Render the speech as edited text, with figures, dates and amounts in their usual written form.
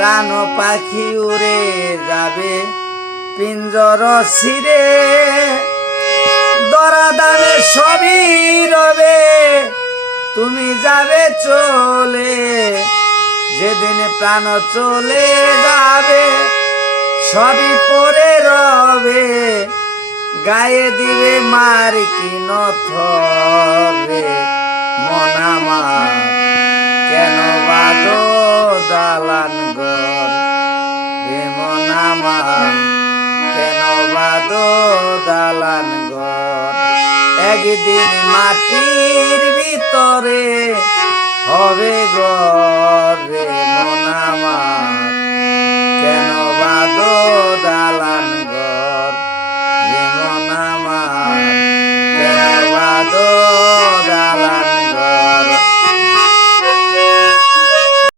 প্রাণ পাখি উড়ে যাবে পিঞ্জর ছিঁড়ে, দরা দামে সবই রবে তুমি যাবে চলে, যেদিন প্রাণ চলে যাবে সবই পরে রবে, গায়ে দিবে মার কি নথরে। মন আমার কেন বাঁধো দালান ঘর, রে মন আমার কেন বাঁধো দালান ঘর। একদিন মাটির ভিতরে হবে ঘর,